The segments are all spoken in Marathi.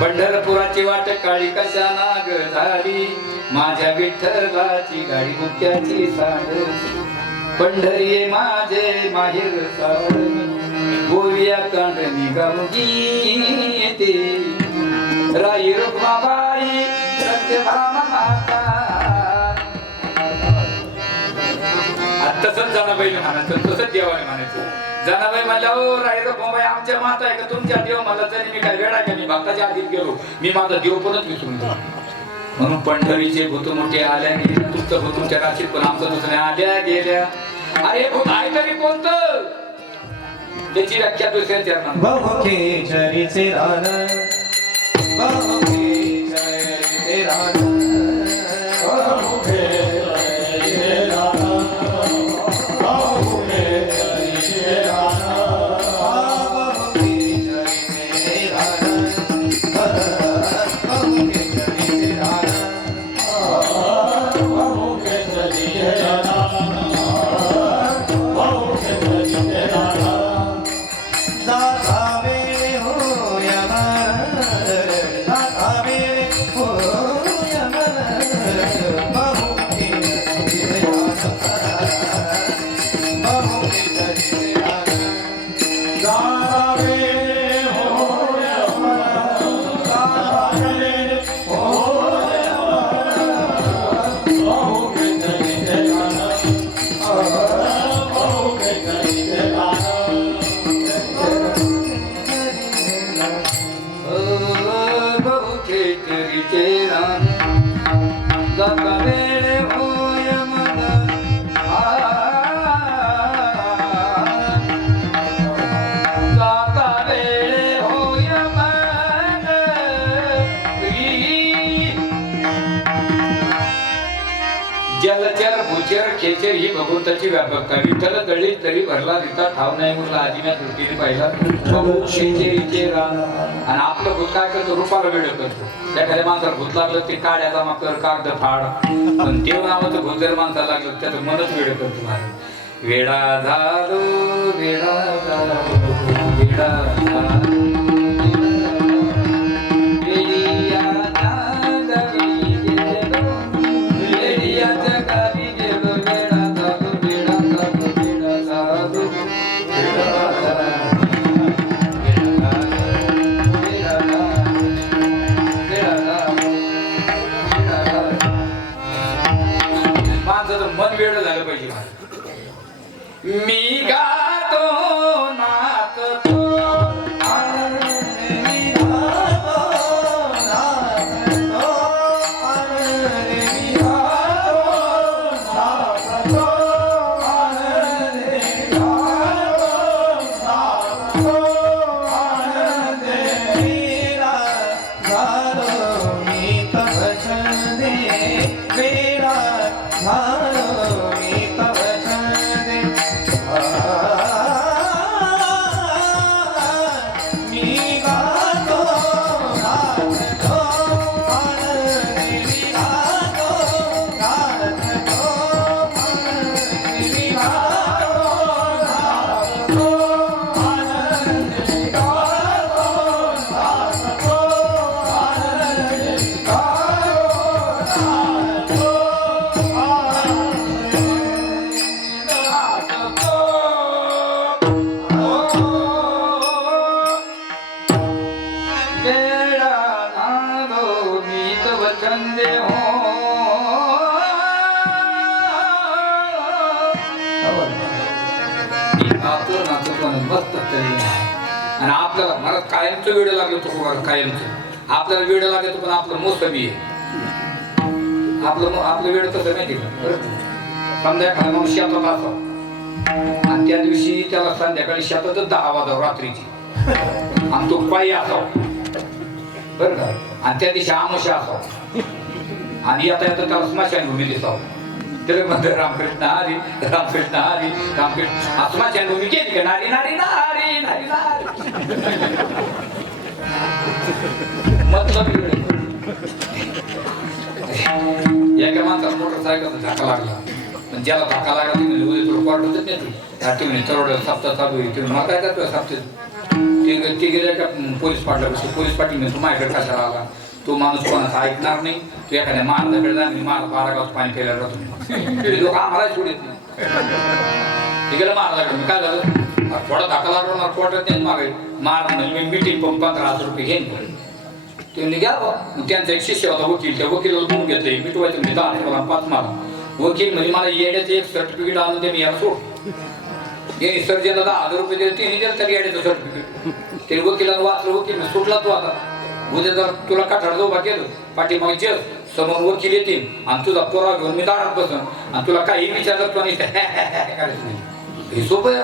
पंढरपुराची वाट काळी कशा नाग झाली, माझ्या विठ्ठलाची गाडी मुक्याची साड. पंढरी माझे माहेर सावळ, गोविया कांडणी गमगीते, राई रुक्माबाई सत्यभामा माता. तसंच जनाबाई म्हणायचं, तसंच देवाने म्हणायचं. जनाबाई म्हणल्या, ओ राई रुक्माबाई आमच्या माता आहे का तुमच्या देव? मला तरी मी काय वेळा मी भक्ताच्या आधीत गेलो, मी माझा देव परत विसरून गेलो. म्हणून पंढरीचे भूत मोठे आल्या गेल्या, तुमचं भूत तुमच्या काशीत पण आमचं दुसऱ्या आल्या गेल्या. अरे भूत आहे तरी कोणतं? त्याची व्याख्या दुसऱ्या चरणात. बहुके चरीचे रान, बहुके चरीचे रान, बहुके चरीचे रान, बहुके चरीचे रान, बहुके चरीचे रान, बहुके चरीचे रान, बहुके चरीचे रान. जलचर भूचर खेचर ही भगवंताची व्यापकता. विठ्ठल दळीत तरी भरला रिता ठाव नाही म्हणला आजीम्या दृष्टीने पाहिला. खेचेरीचे रान. आणि आपलं भूत काय करतो? रूपाला वेळ करतो. एखाद्या माणसाला भूत लागलं ते काड्याचा माकर कागद फाड, पण देव नावाचं भूत जर माणसाला लागलं त्याचं मनच वेळ करतो. वेडा झालो वेडा झालो वेडा झालो. मन वेळ झालं पाहिजे. मी गातो नाचतो आणि आपल्याला मला कायमचं वेळ लागलं तो कायमचं आपल्याला वेळ लागत पण आपलं मोसमी आहे. आपलं वेळ कसं माहिती का? संध्याकाळी मग शेतात असावं आणि त्या दिवशी त्याला संध्याकाळी शेतातच 10 वाजावं रात्रीची आणि तो पायी असावं बरं का. आणि त्या दिवशी आमुष्या असावं आणि येता येता त्याला स्मशानभूमी दिसावं. तर म्हणतो रामकृष्ण हरी रामकृष्ण हरी रामकृष्ण. स्मशानभूमी गेली का? नारी नारी नारी नारी नारी. मतलब एका माणसाला मोटरसायकलचा धक्का लागला. ज्याला धक्का लागला तुम्ही कोर्टातच नेतो. आठवणी तरवड सप्ताह चालू आहे. तुम्ही मला काय करतो सप्ताह ते गेले का पोलीस पाटलापाशी पोलीस पाटील म्हणतो माझ्याकडे कशाला आला तो माणूस कोणाचा ऐकणार नाही तू एखाद्या महाराजाकडे जा आणि मला 12 गावचं पाणी प्यायला राहतो ते लोक आम्हाला सोडित नाही ते गेलं महाराजाकडे मी काय झालं थोडा धक्का लागला कोर्टात त्यांनी मागे महाराज म्हणजे मी मिटिंग पण 15,000 रुपये घेईन त्यांनी घ्या मग त्यांचा एक शिष्य होता वकील त्या वकिलाला बोलून घेतलं मिटवायचं म्हणजे 10 मला वकील म्हणजे मला येण्याचं एक सर्टिफिकेट आणून ते मी याला सोड त्यांनी सर्जनला 10,000 रुपये दिले त्यांनी दिलं त्याला येण्याचं सर्टिफिकेट ते वकिलानं वाचलं वकील सुटला तू आता उद्या जर तुला काठाड उभा केलं पाठीमागे जग समोर वकील येतील आणि तुझा पोरा घेऊन मी दारात बसन आणि तुला काही विचारत तो नाही हे सोपं आहे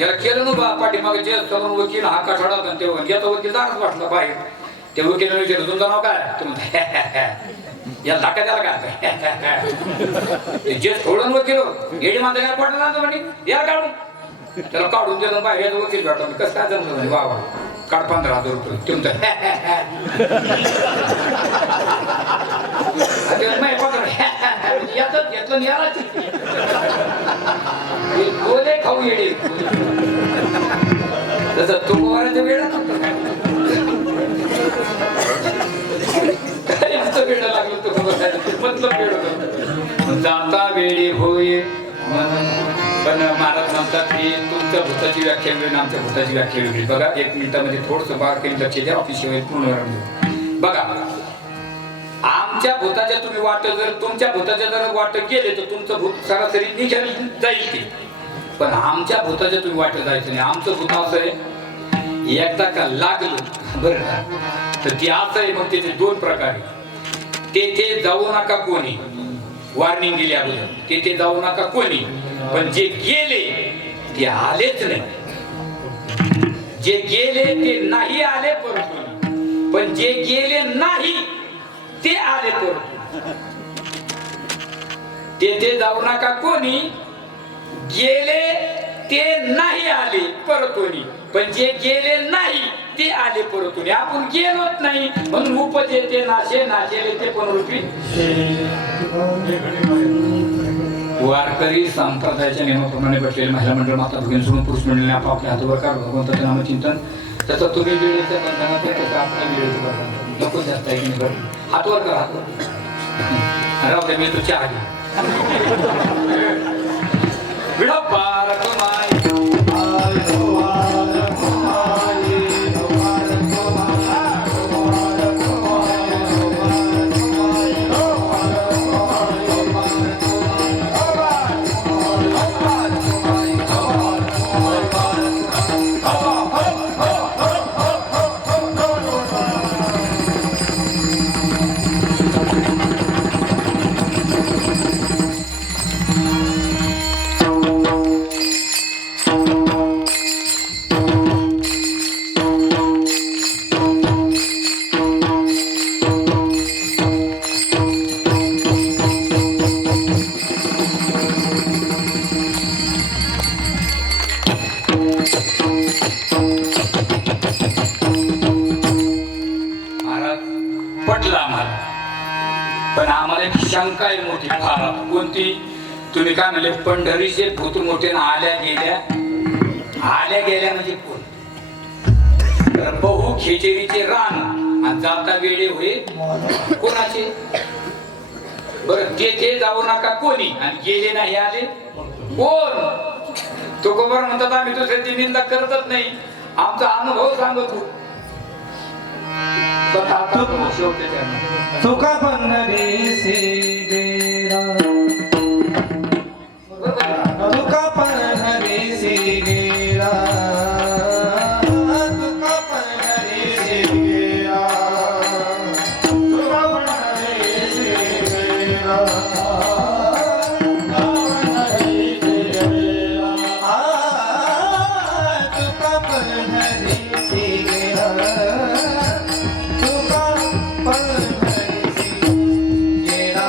याला केलं ना बा पाठीमागे जग समोर वकील हा काठाडा होता तेव्हा याचा वकील दारात वाटला बाहेर त्या वकिलाने विचारलं तुमचं नाव काय तुम्ही या धाका त्याला काय जे थोडं वकील येडी माणसं काय पडलं म्हणे या काढून त्याला काढून दिलं बाहेर याचा वकील भेटला कसं काय जमलं म्हणे वा काढ 15,000 रुपये तुमचं घेतलं याला बोले खाऊ येडे तसं तुमच्या वेळ वेळ लागलं मतलब वेळ जाता वेळी होय पण महाराज म्हणतात की तुमच्या भूताची व्याख्या वेगळी आमच्या भूताची व्याख्या वेगळी बघा 1 मिनिटामध्ये थोडंसं बाहेर केली लक्ष द्या ऑफिस पूर्ण बघा आमच्या भूताच्या तुम्ही वाट जर तुमच्या भूताच्या जर वाट गेले तर तुमचं भूत सरासरी निघेल जाईल ते पण आमच्या भूताच्या तुम्ही वाट जायचं नाही आमचं भूत असं आहे एकदा का लागलं बरं का तर ते असं आहे मग त्याचे 2 प्रकार तेथे जाऊ नका कोणी वॉर्निंग दिली अगोदर तेथे जाऊ नका कोणी पण जे गेले ते आलेच नाही जे गेले ते नाही आले परत पण जे गेले नाही ते आले परत तेथे जाऊ नका कोणी गेले ते नाही आले परतोनी पण जे गेले नाही ते आले परतोनी आपण गेलोच नाही म्हणून उपजे ते नाशे नाशेले ते पुनरुपी वारकरी संप्रदायाच्या नियमाप्रमाणे बसलेले महिला मंडळ माता भगिनी सोडून पुरुष मंडळीने आपापल्या हातावर काढ भगवंताचं नामचिंतन तसं तुम्ही वेळेचं बंधनात तसं आपल्या वेळेचं बंधन नको जास्त आहे की नाही हातवर कर हातवर राहू दे मी तू चहा विडो पार कमाई पण आम्हाला एक शंका आहे मोठी फार कोणती तुम्ही काय म्हणले पंढरीचे भूत मोठे आल्या गेल्या म्हणजे कोण बहु खेचेरीचे रान आणि जाता वेळे होय कोणाचे बरं तेथे जाऊ नका कोणी आणि गेले नाही आले कोण तो कोबर म्हणतात आम्ही दुसऱ्याची निंदा करतच नाही आमचा अनुभव सांगतो तुका पंढरीसी गेला तुका पंढरीसी गेला तुका पंढरीसी गेला तुका पंढरीसी गेला तुका पंढरीसी गेला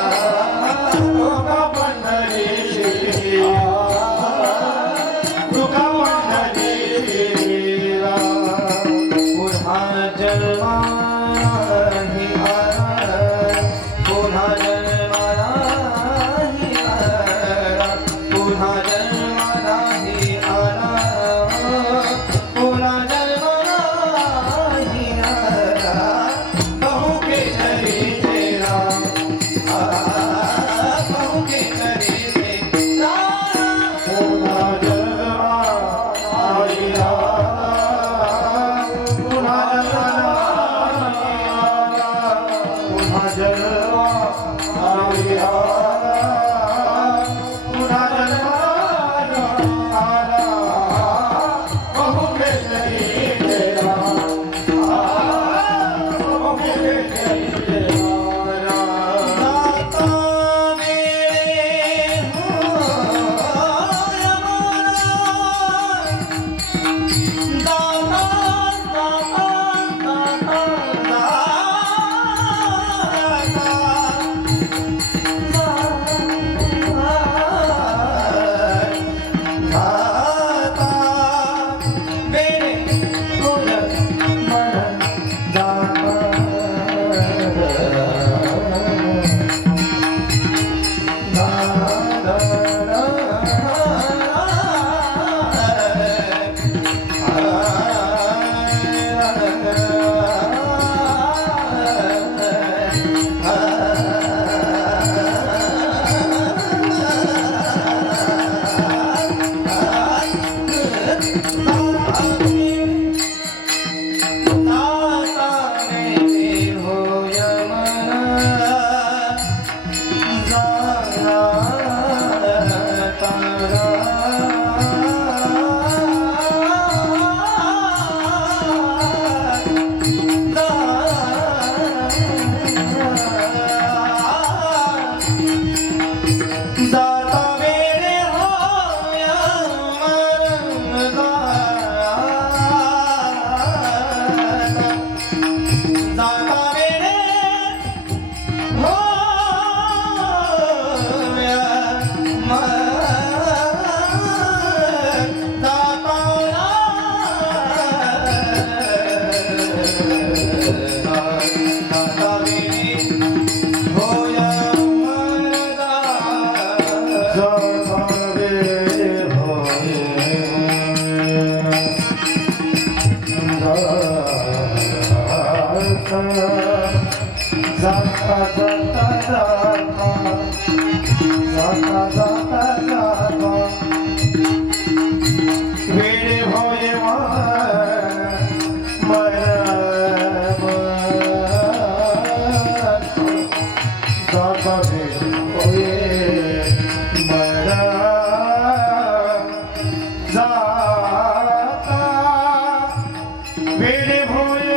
वेळ होय